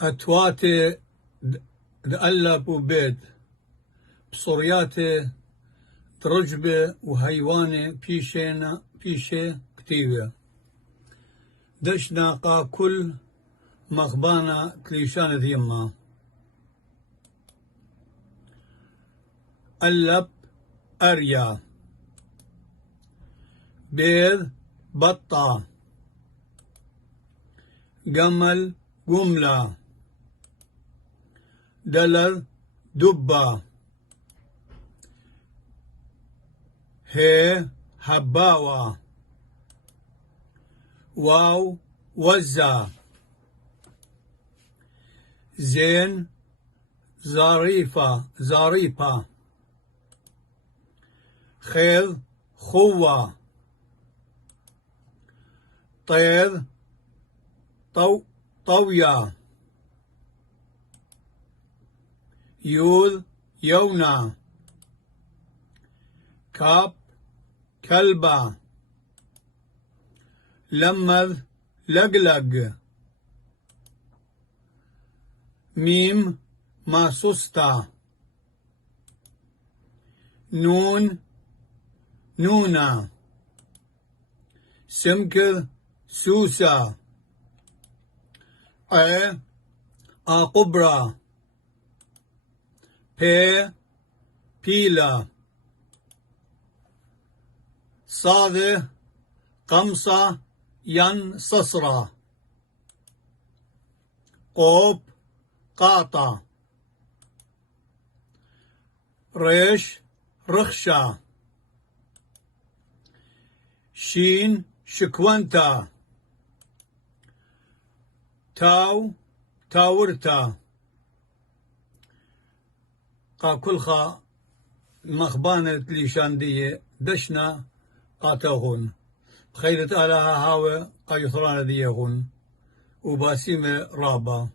أتواتي دألب وبيد بصرياتي ترجبة وهيواني بيشي كتيبة دشنا قا كل مخبانا تليشان ذيما ألب أريا بيض بطة قمل قملة دلل دبة هي هباوة واو وزة زين ظريفة خيل خوة طير طوية يوذ يونا كاب كلبة لمذ لقلق ميم ماسوستا نون نونا سمكر سوسا أقبرا بيلا صاد قمصة ينصصرا قوب قاطع ريش رخشة شين شكونتا تاورتا قا كلخا مخبانة ليشاندية دشنا قاتاغون بخيرة آلها هاوي قا يثران ديهون وباسيمة رابا